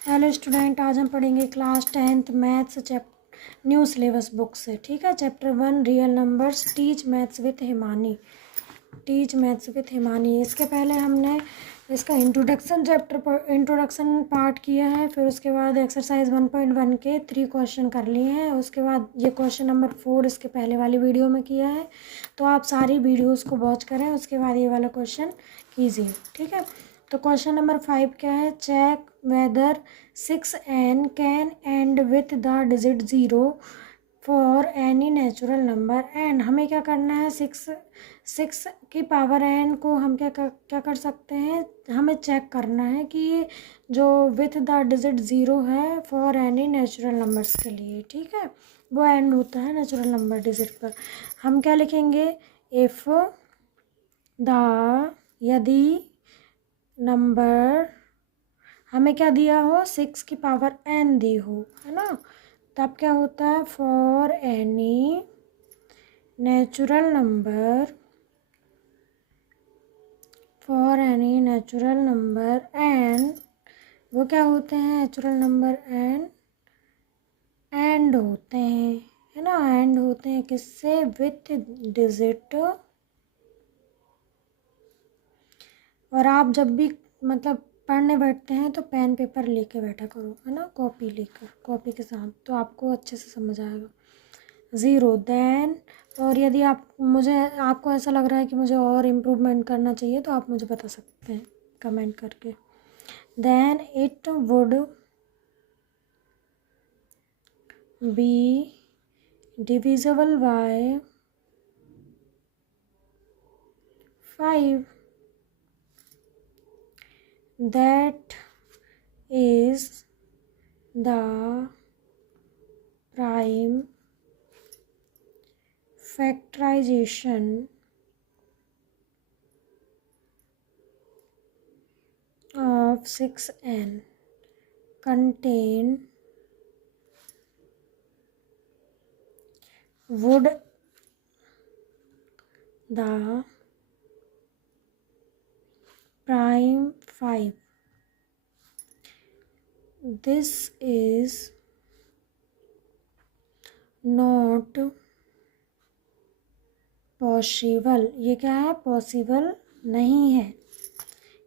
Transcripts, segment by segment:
Hello student, आज हम पढ़ेंगे class 10th maths new syllabus book से। ठीक है, chapter 1 real numbers, teach maths with Himani. Teach maths with Himani. इसके पहले हमने इसका इंट्रोडक्शन पार्ट किया है, फिर उसके बाद एक्सरसाइज 1.1 के 3 क्वेश्चन कर लिए हैं। उसके बाद ये क्वेश्चन नंबर 4 इसके पहले वाली वीडियो में किया है। तो आप सारी वीडियोस को वॉच करें, उसके बाद ये वाला क्वेश्चन कीजिए। ठीक है, तो क्वेश्चन नंबर 5 क्या है? Check whether 6n can end with the digit 0 for any natural number n. हमें क्या करना है? सिक्स की पावर एन को हम क्या कर सकते हैं? हमें चेक करना है कि ये जो विथ द डिजिट 0 है फॉर एनी नेचुरल नंबर्स के लिए, ठीक है, वो एंड होता है नेचुरल नंबर डिजिट पर। हम क्या लिखेंगे? इफ़ द, यदि नंबर हमें क्या दिया हो? 6 की पावर n दी हो, है ना, तब क्या होता है? For any natural number, for any natural number n, वो क्या होते हैं? नेचुरल नंबर एन एंड होते हैं, है ना, एंड होते हैं किससे? With digit. और आप जब भी मतलब पढ़ने बैठते हैं तो पेन पेपर लेके बैठा करो, है ना, कॉपी लेकर, कॉपी के साथ, तो आपको अच्छे से समझ आएगा। 0 देन, और यदि आपको ऐसा लग रहा है कि मुझे और इम्प्रूवमेंट करना चाहिए तो आप मुझे बता सकते हैं कमेंट करके। Then it would be divisible by 5। That is the prime factorization of 6n contain would the prime 5. This is not possible. ये क्या है? पॉसिबल नहीं है।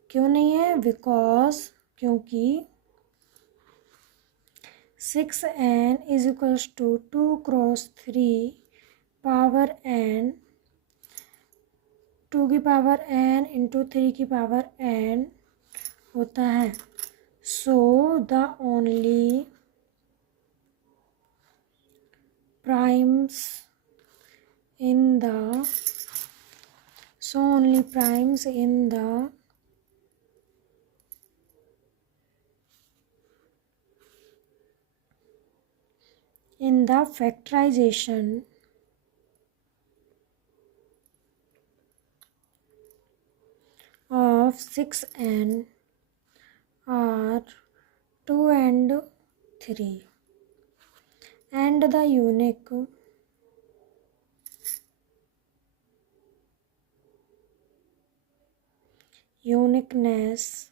क्यों नहीं है? बिकॉज, क्योंकि 6n is equals to 2 cross 3 power n, 2 की पावर n इंटू 3 की पावर n होता है। So the only primes in the only primes in the factorization of 6n are 2 and 3, and the uniqueness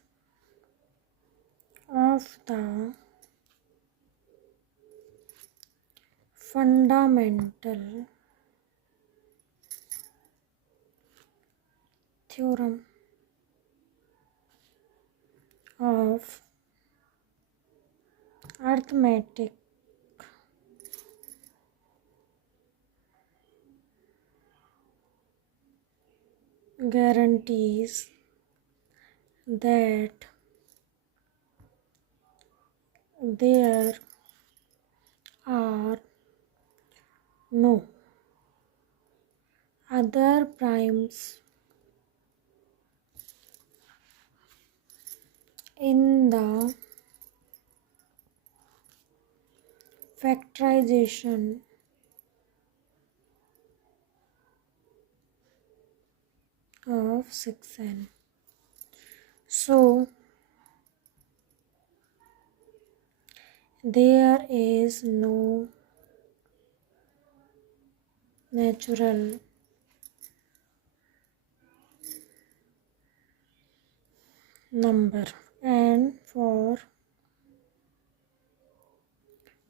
of the fundamental theorem of arithmetic guarantees that there are no other primes in the factorization of 6n. So there is no natural number, and for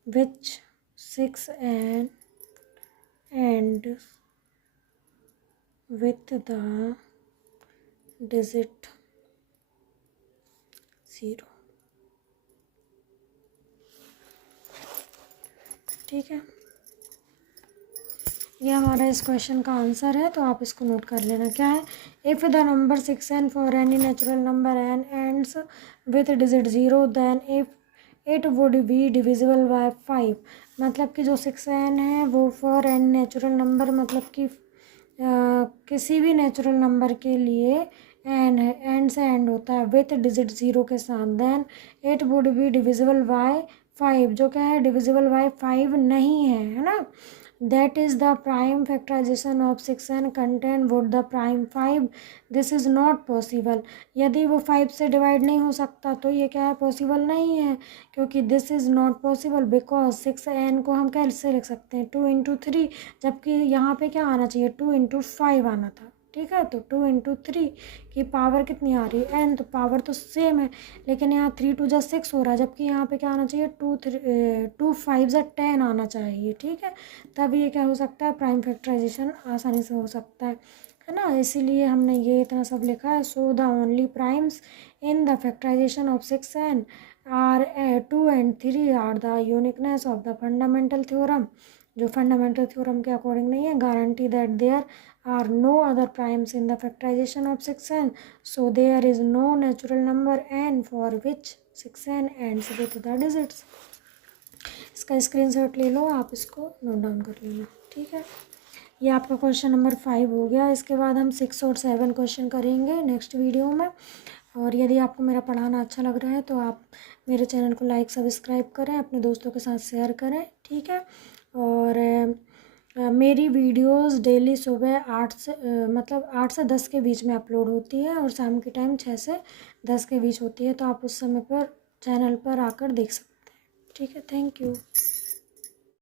which 6n ends with the digit 0। ठीक है, ये हमारा इस question का answer है, तो आप इसको नोट कर लेना। क्या है, if the number 6n for any natural number n ends with digit 0 then if it would be divisible by 5। मतलब कि जो 6n है वो फॉर एन नेचुरल नंबर, मतलब कि किसी भी नेचुरल नंबर के लिए एन है, एंड से एंड होता है विथ डिजिट 0 के साथ। Then it would be divisible by 5, जो क्या है, डिविजिबल बाय 5 नहीं है ना। That is the prime factorization of 6n contain would the prime 5। This is not possible। यदि वो 5 से डिवाइड नहीं हो सकता तो ये क्या है, पॉसिबल नहीं है, क्योंकि this is not possible because 6n को हम कैसे लिख सकते हैं, 2 इंटू 3, जबकि यहाँ पे क्या आना चाहिए, 2 इंटू 5 आना था। ठीक है, तो 2 इंटू 3 की पावर कितनी आ रही है, n, तो पावर तो सेम है, लेकिन यहाँ 3 2 जा 6 हो रहा है, जबकि यहाँ पे क्या आना चाहिए, 2 5 जा 10 आना चाहिए। ठीक है, तब ये क्या हो सकता है, प्राइम फैक्टराइजेशन आसानी से हो सकता है ना। इसीलिए हमने ये इतना सब लिखा है। So the only primes in the factorisation of 6n are 2 and 3 are the uniqueness of the fundamental theorem, जो फंडामेंटल थ्योरम के अकॉर्डिंग नहीं है। Guarantee that there are no other primes in the factorisation of 6n, so there is no natural number n for which 6n ends with the digits. इसका screenshot ले लो, आप इसको note down कर लेना। ठीक है, ये आपका क्वेश्चन नंबर 5 हो गया। इसके बाद हम 6 और 7 क्वेश्चन करेंगे नेक्स्ट वीडियो में। और यदि आपको मेरा पढ़ाना अच्छा लग रहा है तो आप मेरे चैनल को लाइक सब्सक्राइब करें, अपने दोस्तों के साथ शेयर करें। ठीक है, और मेरी वीडियोस डेली सुबह 8 से मतलब 8 से 10 के बीच में अपलोड होती है, और शाम के टाइम 6 से 10 के बीच होती है, तो आप उस समय पर चैनल पर आकर देख सकते हैं। ठीक है, थैंक यू।